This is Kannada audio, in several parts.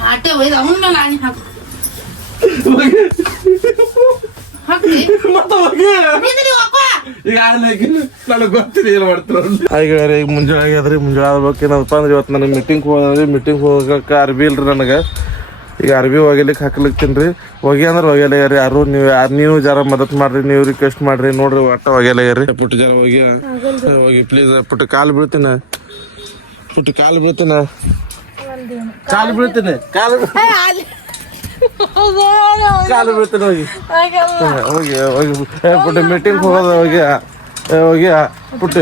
ಹಾಟೆ ಒಯ್ದು ಅವನ ಮೇಲೆ ಆಣಿ ಹಾಕು ಈಗ ನನಗೆ ಗೊತ್ತಿಲ್ಲ ಏನ್ ಮಾಡ್ತಾರ ಈಗ ಮುಂಜಾನೆ ಆಗ್ಯಾದ್ರಿ ಮುಂಜಾನೆ ಆಗ್ಬೇಕೇನಪ್ಪ ಅಂದ್ರೆ ಇವತ್ತು ನನಗೆ ಮೀಟಿಂಗ್ ಹೋಗಕ್ಕೆ ಅರ್ಬಿ ಇಲ್ರಿ ನನಗೆ ಈಗ ಅರ್ಬಿ ಒಗಿಲಿಕ್ಕೆ ಹಾಕ್ಲಿಕ್ತೀನಿ ರೀ ಒಗಿ ಅಂದ್ರೆ ಒಗ್ಯಲಾಗ್ಯಾರಿ ಯಾರು ನೀವು ಜರ ಮದತ್ ಮಾಡ್ರಿ ನೀವು ರಿಕ್ವೆಸ್ಟ್ ಮಾಡ್ರಿ ನೋಡ್ರಿ ಒಟ್ಟ ಒಗ್ಯಲಾಗ್ಯಾರಿ ಪುಟ್ಟ ಜರ ಹೋಗಿ ಪ್ಲೀಸ್ ಪುಟ್ಟ ಕಾಲು ಬೀಳ್ತೀನಿ ಕಾಲು ಬೀಳ್ತೀನಿ ಹೋಗಿ ಪುಟ್ಟ ಮೀಟಿಂಗ್ ಹೋಗೋದ ಹೋಗಿ ಪುಟ್ಟ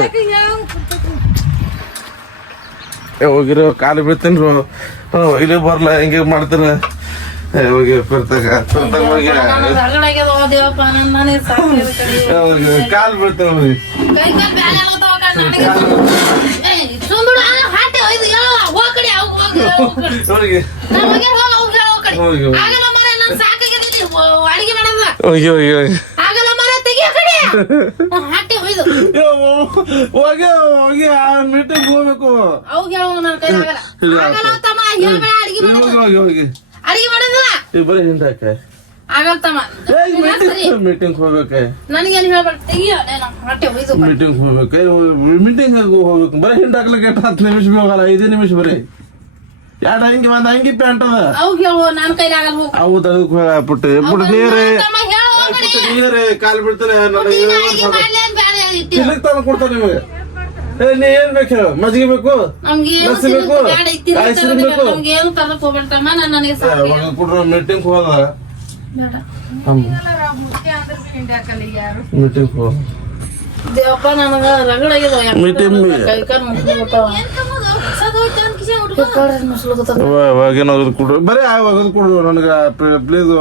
ಹೋಗಿರೋ ಕಾಲು ಬೀಳ್ತೀನಿ ಇಲ್ಲಿ ಬರ್ಲ ಹೆಂಗೆ ಮಾಡ್ತೀನಿ ಹೋಗಿ ಪೆರ್ತಾಗ ಹೋಗಿ ಕಾಲು ಬೀಳ್ತೀನಿ ಹೋಗಿ ಹೋಗಿ ಹೋಗಿ ಹೋಗಿ ಮೀಟಿಂಗ್ ಹೋಗ್ಬೇಕು ಹೋಗಿ ಬರೀ ಹಿಂದಾಕ ಮೀಟಿಂಗ್ ಹೋಗ್ಬೇಕ ಮೀಟಿಂಗ್ ಹೋಗ್ಬೇಕು ಬರೀ ಹಿಂಡ್ ಹಾಕ್ಲಿಕ್ಕೆ 10 ನಿಮಿಷ ಭೀ ಹೋಗಲ್ಲ 5 ನಿಮಿಷ ಬರೀ ಎರಡು ಅಂಗಿ ಪ್ಯಾಂಟ್ ಅದ ಅವು ತೆಗೆದು ಪುಟ್ಟ ನೀರೇ ಕಾಲು ಬಿಡ್ತಾರೆ ತಿನ್ನಕ್ ತಂದು ಕೊಡ್ತಾರೆ ನಿಮಗೆ ನೀ ಏನ್ ಬೇಕು ಮಜ್ಜಿಗೆ ಬೇಕು ಲಸ್ಸಿ ಬೇಕು ಐಸ್ ಕ್ರೀಮ್ ಬೇಕು ಕೊಡ್ರ ಮೀಟಿಂಗ್ ಹೋದಾಗ ಮೀಟಿಂಗ್ ಹೋಗ ಕೊಡ್ರು ಬರೀ ಒಗದ್ ಕೊಡ್ರು ನನಗ ಪ್ಲೀಸ್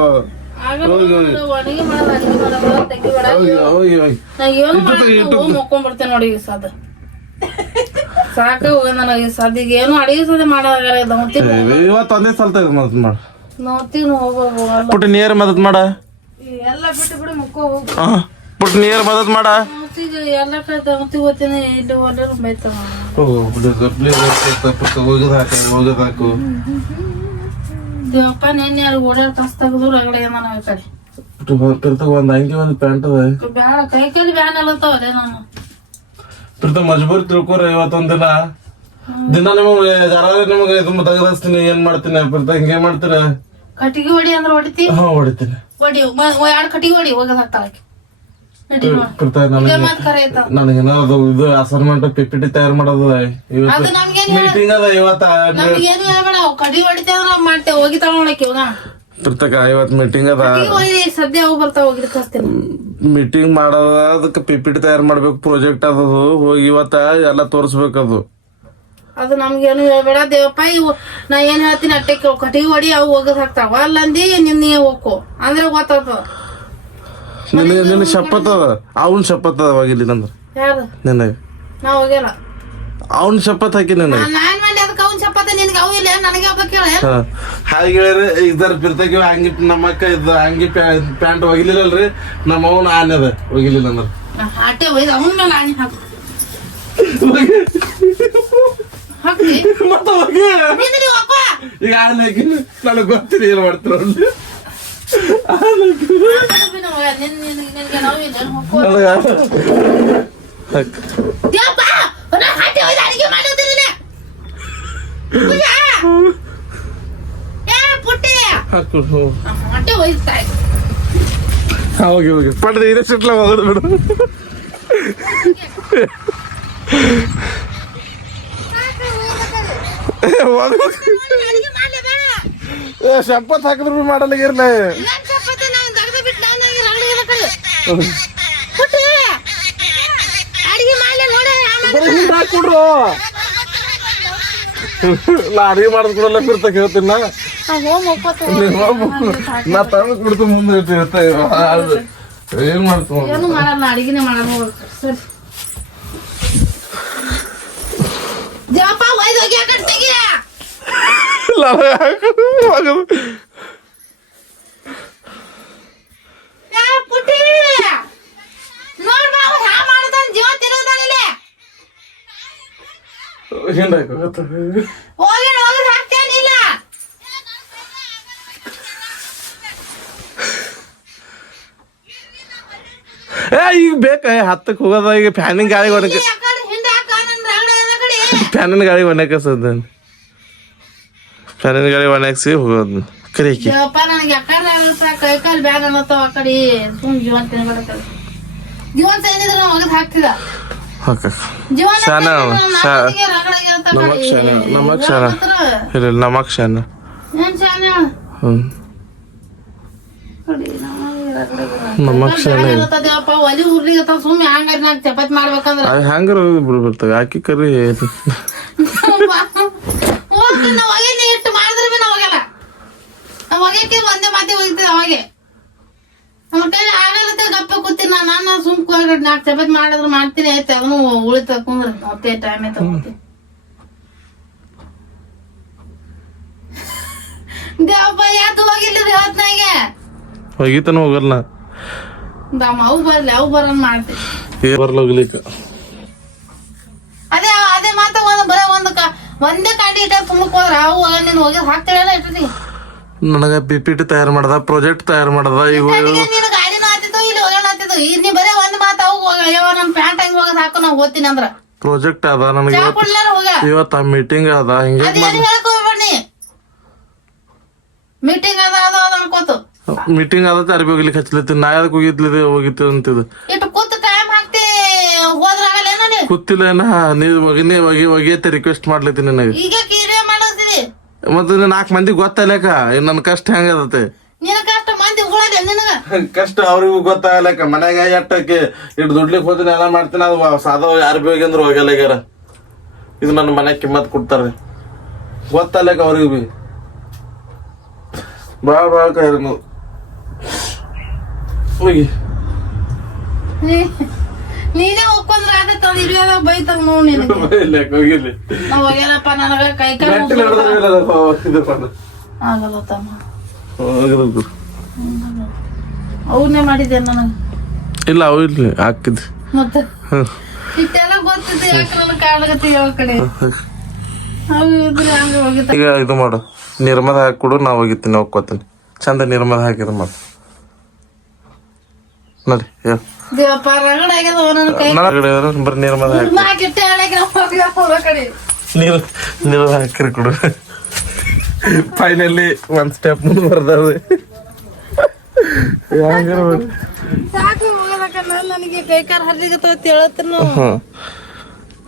ಮುಕ್ಕೊಂಡ್ಬಿಡ್ತೇನೆ ನೋಡಿ ಸದ ಸಾಕ ಹೋಗ ನನಗೆ ಸದ್ಯಗ ಏನು ಅಡಿಗೆ ಸದ ಮಾಡಾಗ ಇವತ್ತು ಒಂದೇ ಸಲ್ತ ಮಾಡ ನೋಡ್ತೀನಿ ಹೋಗ್ಬೇಕು ಪುಟ್ಟ ನೀರ್ ಮದತ್ ಮಾಡ ಎಲ್ಲ ಬಿಟ್ಟು ಬಿಡು ಮುಕ್ಕೋ ಹೋಗ ಪುಟ್ಟ ನೀರ್ ಮದತ್ ಮಾಡ ಎಲ್ಲ ಕಡೆ ಹೋಗ್ತೀನಿ ಇಲ್ಲಿ ಹೋದ್ರೆ ಬೈತಾವ ಹೋಗದಾಕು ದೇವಪ್ಪ ನೆನ್ನೆ ಯಾರು ಓಡಾಡ ಕಷ್ಟ ತೆಗೆದ್ರು ರಗಡೆ ನಾನು ಈ ಕಡೆ ಒಂದ್ ಅಂಗಿ ಒಂದ್ ಪ್ಯಾಂಟ್ ಅದ ಬ್ಯಾಡ ಕೈ ಕೈಲಿ ಬ್ಯಾನ್ ಅಲ್ಲತ್ತವಲ್ಲೇ ನಾನು ಮಜಬೂರಿ ತಿಳ್ಕೊರಿ ಇವತ್ತೊಂದ್ ದಿನ ನಿಮಗೆ ನಿಮಗೆ ತುಂಬ ತೆಗೆದಿಸ್ತೀನಿ ಏನ್ ಮಾಡ್ತೀನಿ ಹಿಂಗೆ ಮಾಡ್ತೀನಿ ಕಟ್ಟಿಗೆ ಹೊಡಿ ಅಂದ್ರೆ ಹೊಡಿತಿ ಹೊಡಿತೀನಿ ಹೊಡಿ 2 ಕಟ್ಟಿಗೆ ಹೊಡಿ ಹೋಗದಾಗ್ತಾಳ ನನಗೇನಾದ್ರು ಇದು ಅಸೈನ್ಮೆಂಟ್ PPT ತಯಾರು ಮಾಡೋದು ಮೀಟಿಂಗ್ ಅದ ಇವತ್ತ ಕಡಿ ಹೊಡಿತೇವ್ರ ಮಾಡ್ತೇವೆ ಹೋಗಿ ತಗೊಳಕ್ಕೆ ಪೃಥಕ ಇವತ್ತು ಮೀಟಿಂಗ್ ಅದ ಸದ್ಯ ಹೋಗಿ ಬರ್ತಾವ ಹೋಗಿ ಕಳಿಸ್ತೇನೆ ಮೀಟಿಂಗ್ ಮಾಡೋದ ಅದಕ್ಕೆ PPT ತಯಾರು ಮಾಡ್ಬೇಕು ಪ್ರಾಜೆಕ್ಟ್ ಅದದು ಹೋಗಿ ಇವತ್ತ ಎಲ್ಲ ತೋರಿಸ್ಬೇಕದು ಅದು ನಮ್ಗೇನು ಹೇಳ್ಬೇಡ ದೇವಪ್ಪ ಇವು ನಾ ಏನ್ ಹೇಳ್ತೀನಿ ಅಟ್ಟಕ್ಕೆ ಕಟ್ಟಿಗೆ ಹೊಡಿ ಅವು ಹೋಗದ್ ಹಾಕ್ತಾವ ಅಲ್ಲಂದಿ ನಿನ್ನೆ ಹೋಗು ಅಂದ್ರೆ ಗೊತ್ತಾಗ್ತದ ನಿನ್ನ ಶಪಥ ಅದ ಅವನ್ ಶಪಥ ಅದ ಹೋಗಿಲ್ಲ ನಂದ್ರ ಯಾರು ನಿನಗೆ ನಾ ಹೋಗ್ಯಾರ ಅವನ್ ಶಪಥ ಹಾಕಿ ನನಗೆ ನಾನ್ ಮಾಡಿ ಅದಕ್ಕೆ ಅವ್ನ ಶಪಥ ನಿನ್ಗೆ ಅವು ಇಲ್ಲ ನನಗೆ ಹಬ್ಬಕ್ಕೆ ಹೇಳ ಹಾಗೆ ಇದರ ಬಿರ್ತಕ್ಕೆ ಹಂಗಿ ನಮ್ಮಕ್ಕ ಇದ್ದ ಹಂಗಿ ಪ್ಯಾಂಟ್ ಒಗಿಲಿಲ್ಲಲ್ರಿ ನಮ್ಮ ಅವನ ಆನೆ ಅದ ಒಗಿಲಿಲ್ಲ ಅಂದ್ರ ಆಟೆ ಒಯ್ದು ಅವನ ಮೇಲೆ ಆಣಿ ಹಾಕು ಹಾಕ್ತಿ ಮತ್ತ ಹೋಗಿ ಈಗ ಆನೆ ನನಗೆ ಗೊತ್ತಿಲ್ಲ ಏನ್ ಮಾಡ್ತಾರ ಹೋಗಿ ಹೋಗಿ ಪಡೆದ ಇದೇ ಸಿಟ್ಲ ಹೋಗೋದು ಬಿಡು ಶಪತ್ ಹಾಕಿದ್ರು ಮಾಡಲ್ಲ ಇರ್ಲ ಕೊಡ್ರು ನಾ ಅಡಿಗೆ ಮಾಡೋದ್ ಕೊಡಲ್ಲ ಬಿರ್ತಕ್ ಹೇಳ್ತೀನಿ ನಾ ತಗೊಂಡ್ ಕೊಡ್ತು ಮುಂದೆ ಏನ್ ಮಾಡ್ತು ಏನು ಮಾಡಲ್ಲ ಅಡಿಗೆನೆ ಮಾಡಲ್ಲ ಸರಿ ದೇವಪ್ಪ ಒಯ್ದು ಹೋಗಿ ಆ ಕಡೆ ತೆಗಿಯ ಪುಟ್ಟಿ ನೋಡ್ಬಾ ಹ್ಯಾ ಮಾಡ್ತಾನ ಜೀವ ತಿರುಗ್ತಾನಿಲ್ಲ ಹಿಂದಾಕ ಹೋಗಿ ಹಾಕ್ತೇನಿಲ್ಲ ಈಗ ಬೇಕ 10ಕ್ಕೆ ಹೋಗೋದ ಈಗ ಫ್ಯಾನಿನ ಗಾಳಿ ಒಣಕ ಫ್ಯಾನಿನ ಗಾಳಿ ಒಣಕಸದ ಫ್ಯಾನಿನ ಗಾಳಿ ಒಣಗಿಸಿ ಹೋಗೋದು ಕರಿಕಿ ನನಗೆ ಯಾಕಂದ್ರೆ ಕೈ ಕಾಲು ಬ್ಯಾನ್ ಅನ್ನತ್ತಾವ ಆ ಕಡೆ ಸುಮ್ ಜೀವನ್ ತಿನ್ಬೇಡ ಜೀವನ್ ತಿಂದಿದ್ರೆ ನಾವು ಒಗದ್ ಹಾಕ್ತಿದ ನಮಕ್ ಶಾನ ಒಲಿ ಉರ್ಲಿಗತ್ತ ಸುಮ್ಮನೆ ಹಂಗಾರಿ ನಾಕ್ ಚಪಾತಿ ಮಾಡ್ಬೇಕಂದ್ರ ಹಂಗಾರ ಬಿಡ್ಬಿಡ್ತಾವ ಹಾಕಿ ಕರಿ ಇಟ್ಟು ಮಾಡಿದ್ರೆ ಬಿ ನಾವ್ ಹೋಗಲ್ಲ ನಾವ್ ಹೋಗ್ಯಕ್ಕೆ ಒಂದೇ ಮಾತಿ ಹೋಗ್ತೇವೆ ಅವಾಗೆ ನಮ್ಮ ಕೈ ಆಗಲತ್ತೆ ಗಪ್ಪ ಕೂತೀನಿ ನಾನು ಸುಮ್ಕ 4 ಚಪಾತಿ ಮಾಡಿದ್ರೆ ಮಾಡ್ತೀನಿ ಆಯ್ತು ಅದನ್ನು ಉಳಿತ ಕುಂದ್ರ ಮತ್ತೆ ಟೈಮ್ ತಗೋತೀನಿ ದೇವಪ್ಪ ಯಾಕೆ ಹೋಗಿಲ್ಲ ಇವತ್ನಾಗೆ ಹೋಗಿತಾನ ಹೋಗಲ್ಲ ಅವು ಬರ್ಲಿ ಅವು ಬರೋನ್ ಮಾಡ್ತೀವಿ ಬರ್ಲ ಹೋಗ್ಲಿಕ್ಕ ಅದೇ ಅದೇ ಮಾತ ಒಂದೇ ಕಾಂಡಿ ಇಟ್ಟ ತುಂಬಕ್ ಹೋದ್ರ ಅವು ನೀನ್ ಹೋಗಿ ಹಾಕ್ತಿರಲ್ಲ ಇಟ್ಟಿ ನನಗ PPT ತಯಾರು ಮಾಡದ ಪ್ರಾಜೆಕ್ಟ್ ತಯಾರು ಮಾಡದ ಈಗ ನೀನು ಗಾಡಿನೂ ಆತಿತ್ತು ಇಲ್ಲಿ ಹೋಗೋಣ ಆತಿತ್ತು ಈಗ ನೀ ಬರೇ ಒಂದ್ ಮಾತ ಅವು ನನ್ ಪ್ಯಾಂಟ್ ಹೆಂಗ್ ಹೋಗೋದ್ ಹಾಕು ನಾವ್ ಓದ್ತೀನಿ ಅಂದ್ರ ಪ್ರಾಜೆಕ್ಟ್ ಅದ ನನಗೆ ಇವತ್ತ ಮೀಟಿಂಗ್ ಅದ ಹಿಂಗೆ ಹೇಳ್ಕೊಬೇಡಿ ಮೀಟಿಂಗ್ ಅದ ಅನ್ಕೋತು ಮೀಟಿಂಗ್ ಆದ ಅರ್ಬಿ ಹೋಗ್ಲಿಕ್ಕೆ ಹಚ್ಲತ್ತೀನಿ ನಾ ಯಾವ್ದಕ್ ಹೋಗಿತ್ತು ಅಂತಿದ್ದು ಇಟ್ಟು ಕೂತು ಟೈಮ್ ಹಾಕ್ತಿ ಹೋದ್ರಾಗಲ್ಲ ಕೂತಿಲ್ಲ ನೀವ್ ಒಗಿಯತ್ತೆ ರಿಕ್ವೆಸ್ಟ್ ಮಾಡ್ಲತ್ತೀನಿ ನನಗೆ ಈಗ ಕೀರೇ ಮಾಡೋದಿರಿ ಮತ್ತೆ 4 ಮಂದಿ ಗೊತ್ತಲ್ಲಕ ನನ್ ಕಷ್ಟ ಹೆಂಗದತ್ತೆ ನಿನ ಕಷ್ಟ ಮಂದಿ ಉಗಳಲ್ಲ ನಿನಗ ಕಷ್ಟ ಅವ್ರಿಗೂ ಗೊತ್ತಾಗಲಕ್ಕ ಮನ್ಯಾಗ ಎಟ್ಟಕ್ಕೆ ಇಟ್ಟು ದುಡ್ಲಿಕ್ಕೆ ಹೋಗ್ತೀನಿ ಎಲ್ಲ ಮಾಡ್ತೀನಿ ಅದು ಸಾದ ಯಾರು ಬಿ ಹೋಗಿ ಅಂದ್ರೆ ಹೋಗಲ್ಲ ಆಗ್ಯಾರ ಇದು ನನ್ನ ಮನ್ಯಾಗ ಕಿಮ್ಮತ್ ಕೊಡ್ತಾರ್ರಿ ಗೊತ್ತಲ್ಲಕ ಅವ್ರಿಗೂ ಬಿ ಬಾಳ ಕೈರಿ ನೀವು ಹೋಗಿ ನೀನೇ ಹೋಗ್ಕೊಂಡ್ರ ಆದತ್ತ ಇಲ್ಲೆಲ್ಲ ಬೈತಾಗ ನೋಡ್ ನಿನಗೆ ಹೋಗಿರ್ಲಿ ನಾವ್ ಹೋಗ್ಯಾರಪ್ಪ ನನಗ ಕೈ ಆಗಲ್ಲ ತಮ್ಮ ಅವನ್ನೇ ಮಾಡಿದ್ದೆ ನನಗ ಇಲ್ಲ ಅವು ಇರ್ಲಿ ಹಾಕಿದ್ವಿ ಮತ್ತೆ ಇಷ್ಟೆಲ್ಲ ಗೊತ್ತಿತ್ತು ಯಾಕೆ ನನ್ನ ಕಾಡ್ಗತ್ತಿ ಯಾವ ಕಡೆ ಅವು ಇದ್ರೆ ಹಂಗ ಹೋಗಿತ್ತ ಈಗ ಇದು ಮಾಡು ನಿರ್ಮದ ಹಾಕಿ ಕೊಡು ನಾ ಹೋಗಿತ್ತೀನಿ ಹೋಗ್ಕೋತೀನಿ ಚಂದ ನಿರ್ಮದ ಹಾಕಿದ್ ಮಾಡು ನೋಡಿ ದೇವಪ್ಪ ರಗಡ ಆಗ್ಯದ ನನ್ನ ಕೈ ಬರೀ ನಿರ್ಮದ ಹಾಕಿ ನಾಕಿಟ್ಟೆ ಹೇಳಕ್ಕೆ ಕಡೆ ನೀರು ಹಾಕಿರಿ ಕೊಡು ಫೈನಲಿ ಒಂದ್ ಸ್ಟೆಪ್ ಮುಂದೆ ಬರ್ದಾವೆ ಸಾಕು ಹೋಗದಕ್ಕ ನನಗೆ ಕೈ ಕಾಲು ಹರಿಗತ್ತ ಹೇಳತ್ತನು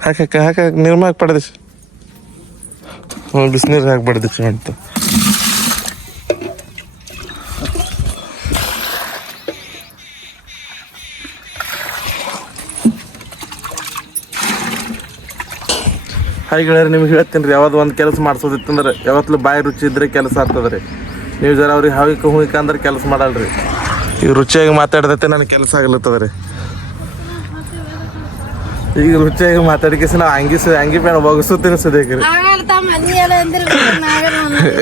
ಹಾಕ ನಿರ್ಮ ಹಾಕಿ ಪಡೆದಿಸಿ ಬಿಸಿನೀರು ಹಾಕಿ ಪಡೆದಿಸಿ ಅಂತ ಹಾಯ್ಗಳೇ ನಿಮ್ಗೆ ಹೇಳ್ತೀನಿ ರೀ ಯಾವ್ದು ಒಂದು ಕೆಲಸ ಮಾಡ್ಸೋದಿತ್ತಂದ್ರೆ ಯಾವತ್ತೂ ಬಾಯಿ ರುಚಿ ಇದ್ರೆ ಕೆಲಸ ಆಗ್ತದ್ರಿ ನೀವು ಜರ ಅವ್ರಿಗೆ ಹಾವಿಕ ಅಂದ್ರೆ ಕೆಲಸ ಮಾಡಲ್ರಿ ಈಗ ರುಚಿಯಾಗಿ ಮಾತಾಡ್ದೈತೆ ನನಗೆ ಕೆಲಸ ಆಗ್ಲತ್ತದ ರೀ ಈಗ ರುಚಿಯಾಗಿ ಮಾತಾಡಿಕೆಸಿ ನಾವು ಅಂಗಿ ಬೇಡ ಒಗಸುತ್ತೀನಿ ಸದ್ಯಕ್ಕೆ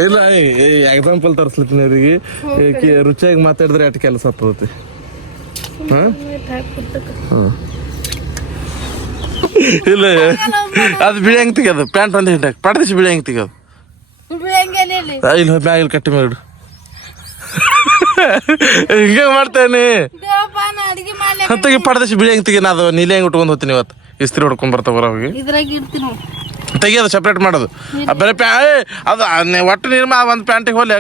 ಇಲ್ಲ ಎಕ್ಸಾಂಪಲ್ ತರಿಸ್ಲತ್ತೀನಿ ಅವ್ರಿಗೆ ರುಚಿಯಾಗಿ ಮಾತಾಡಿದ್ರೆ ಅಷ್ಟು ಕೆಲಸ ಆಗ್ತದತಿ ಇಲ್ಲ ಅದು ಬಿಳಿ ಹೆಂಗ್ ತೆಗ್ಯೋದು ಪ್ಯಾಂಟ್ ಒಂದು ಹಿಂಟಾಕ್ ಪಡೆದಿಸಿ ಬಿಳಿ ಹೆಂಗ್ ತೆಗ್ಯೋದು ಇಲ್ಲಿ ಮ್ಯಾಗಿಲ್ ಕಟ್ಟಿ ಮಾಡು ಹಿಂಗೆ ಮಾಡ್ತೇನೆ ಹತ್ತಿಗೆ ಪಡೆದಿಸಿ ಬಿಳಿ ಹೆಂಗ್ ತೆಗಿ ಅದು ನೀಲಿ ಹೆಂಗ್ ಉಟ್ಕೊಂಡು ಹೋಗ್ತೀನಿ ಇವತ್ತು ಇಸ್ತ್ರಿ ಹೊಡ್ಕೊಂಡ್ ಬರ್ತಾವ ಹೋಗಿ ತೆಗಿಯೋದು ಸಪ್ರೇಟ್ ಮಾಡೋದು ಬೇರೆ ಅದು ಒಟ್ಟು ನಿರ್ಮ ಒಂದು ಪ್ಯಾಂಟಿಗೆ ಹೋಲಿ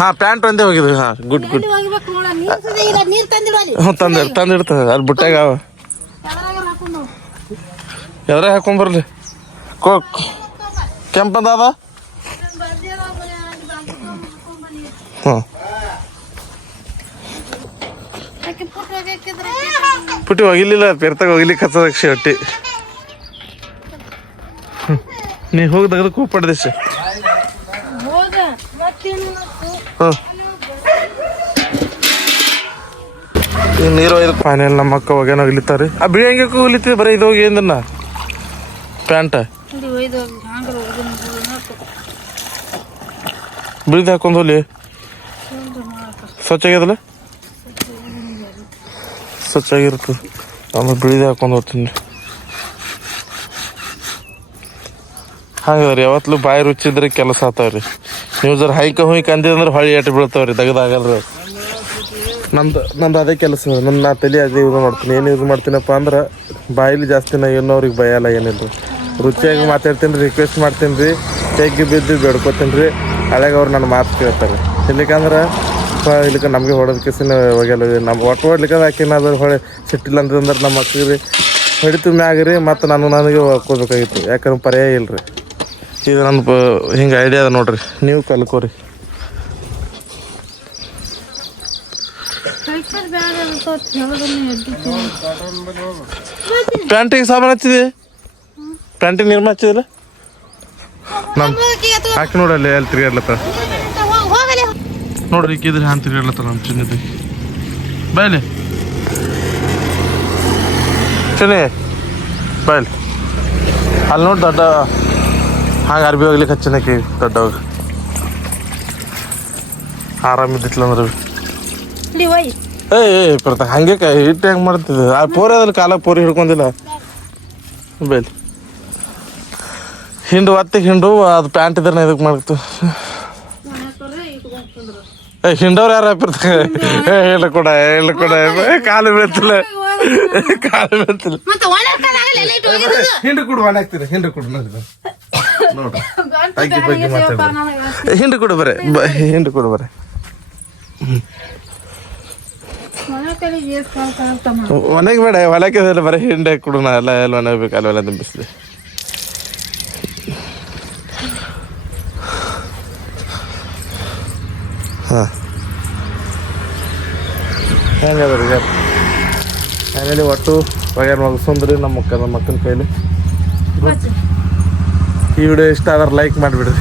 ಹಾ ಪ್ಯಾಂಟ್ ಒಂದೇ ಹೋಗಿದ್ವಿ ಹಾ ಗುಡ್ ಹ್ಞೂ ತಂದಿಡ್ತದೆ ಅಲ್ಲಿ ಬುಟ್ಟಾಗ ಎದ್ರಾಗ ಹಾಕೊಂಬರ್ಲಿ ಕೆಂಪದ ಅದ ಹ್ಞೂ ಪುಟ್ಟಿ ಹೋಗಿಲಿಲ್ಲ ಪೆರ್ತಾಗ ಹೋಗ್ಲಿಕ್ಕೆ ಹತ್ತದ ಶರ್ಟಿ ನೀ ಹೋಗಿ ತೆಗೆದು ಕೂಪ್ ಪಡೆದಿಸಿ ನೀರು ಒಯ್ದು ಫೈನಲ್ ನಮ್ಮ ಅಕ್ಕ ಹೋಗ್ಯಾನ ಹೋಗ್ಲಿತ್ತಾರೆ ಆ ಬಿಳಿ ಹಂಗೆ ಹೋಗ್ಲಿತ್ತಿ ಬರೀ ಇದು ಹೋಗಿ ಏನ ಪ್ಯಾಂಟ ಬಿಳಿದು ಹಾಕೊಂಡು ಹೋಗ್ಲಿ ಸ್ವಚ್ಛಾಗ್ಯದಲ್ಲ ಸ್ವಚ್ಛಾಗಿರ್ತದೆ ಆಮೇಲೆ ಬಿಳಿದು ಹಾಕೊಂಡು ಹೋಗ್ತೀನಿ ಹಂಗದ್ರಿ ಯಾವತ್ತೂ ಬಾಯಿ ರುಚಿದ್ರೆ ಕೆಲಸ ಆತಾವ್ರಿ ನೀವು ಜರ ಹೈಕ ಹುಯ್ಕ ಅಂದಿದ್ರೆ ಹೊಳಿ ಎಟ್ಟು ಬೀಳ್ತಾವ್ರಿ ತೆಗ್ದಾಗಲ್ರಿ ನಂದು ಅದೇ ಕೆಲಸ. ನಾ ತಲೆ ಅದೇ ಯೂಸ್ ಮಾಡ್ತೀನಿ. ಏನು ಯೂಸ್ ಮಾಡ್ತೀನಪ್ಪ ಅಂದ್ರೆ ಬಾಯಿಲಿ ಜಾಸ್ತಿ ನಾ ಇನ್ನೋರಿಗೆ ಭಯಲ್ಲ, ಏನಿಲ್ಲ. ರುಚಿಯಾಗಿ ಮಾತಾಡ್ತೀನಿ, ರಿಕ್ವೆಸ್ಟ್ ಮಾಡ್ತೀನಿ ರೀ, ಕೈಗೆ ಬಿದ್ದು ಬೇಡ್ಕೊತೀನಿ ರೀ. ಹಳೆಗೆ ಅವ್ರು ನನ್ನ ಮಾತು ಕೇಳ್ತಾರೆ. ಇಲ್ಲಿಕಂದ್ರೆ ಇಲ್ಲಿಕ ನಮಗೆ ಹೊಡೋದು ಕಿಸಿನ ಹೋಗ್ಯಲ್ಲ. ನಮ್ಮ ಒಟ್ಟು ಹೊಡ್ಲಿಕ್ಕಂದ್ರೆ ಆಕಿನಾದ್ರು ಹೊಳೆ ಸಿಟ್ಟಿಲ್ಲ ಅಂತಂದ್ರೆ ನಮ್ಮ ಮಕ್ಕಳಿಗೆ ಹೊಡಿತು ಮ್ಯಾಗ ರೀ. ಮತ್ತು ನನಗೆ ಹಾಕೋಬೇಕಾಗಿತ್ತು, ಯಾಕಂದ್ರೆ ಪರ್ಯಾಯ ಇಲ್ಲ ರೀ. ಇದು ನನ್ನ ಹಿಂಗೆ ಐಡಿಯಾ ಅದ ನೋಡ್ರಿ, ನೀವು ಕಲ್ಕೋರಿ. ಪ್ಯಾಂಟಿಗೆ ಸಾಮಾನು ಹಚ್ಚಿದೆ, ಪ್ಯಾಂಟಿಗೆ ನೀರು ಹಚ್ಚಿದಿಲ್ಲ ನಮ್ಮ ಹಾಕಿ ನೋಡಲ್ಲಿ ಎಲ್ಲಿ ತಿರ್ಗಾಡ್ಲತ್ತ ನೋಡ್ರಿ. ಈಕಿದ್ರಿ ಹಾಂ ತಿರ್ಗಾಡ್ಲತ್ತ ನಮ್ಮ ಚಿನ್ನದಿ ಬಾಯ್ಲಿ ಚಿನ್ನಿ ಬಾಯ್ಲಿ. ಅಲ್ಲಿ ನೋಡಿ ದೊಡ್ಡ ಹಾಗೆ ಅರ್ಬಿ ಹೋಗ್ಲಿಕ್ಕೆ ಹಚ್ಚಿನಕಿ ದೊಡ್ಡವಾಗ ಆರಾಮಿದ್ದಿತ್ಲ ಅಂದ್ರೆ ಬರ್ತ ಹಂಗೆ ಹಿಟ್ಟು ಹೆಂಗೆ ಮಾಡ್ತಿದ್ದೆ. ಆ ಪೋರಿ ಅದ್ರಲ್ಲಿ ಕಾಲ ಪೋರಿ ಹಿಡ್ಕೊಂಡಿಲ್ಲ ಬೇಲಿ ಹಿಂಡು ಒತ್ತಿಗೆ ಹಿಂಡು ಅದು ಪ್ಯಾಂಟ್ ಇದ್ರೆ ಇದಕ್ಕೆ ಮಾಡ್ತು. ಹಿಂಡವ್ರು ಯಾರು ಹಾಪಿರ್ತಾರೆ? ಹೇಳ ಕೊಡ ಕಾಲು ಬೀಳ್ತಿಲ್ಲ, ಕಾಲು ಬೀಳ್ತಿಲ್ಲ. ಹಿಂಡು ಕೊಡು ಒಣ ಹಾಕ್ತೀರಿ, ಹಿಂಡು ಕೊಡು ನೋಡ್ರಿ ಅಗ್ಗಿ ಬಗ್ಗೆ ಮಾತಾಡ. ಹಿಂಡು ಕೊಡು ಬರೇ, ಹಿಂಡು ಕೊಡು ಬರೇ. ಒಣಗಿ ಬೇಡ, ಹೊಲಕ್ಕೆ ಬರೀ ಹಿಂಡೆ ಕೊಡು. ನಾ ಎಲ್ಲ ಒಣಗಬೇಕು, ಅಲ್ಲೆಲ್ಲ ತುಂಬಿಸ್ಲಿ. ಹಾಂ ಹೆಂಗದ್ರಿ ಈಗ ಮನೇಲಿ ಒಟ್ಟು ಬಗೆರ್ ಮಗಸಂದ್ರಿ ನಮ್ಮ ಮಕ್ಕಳ ಕೈಲಿ. ಈ ವಿಡಿಯೋ ಇಷ್ಟ ಆದ್ರೆ ಲೈಕ್ ಮಾಡಿಬಿಡ್ರಿ.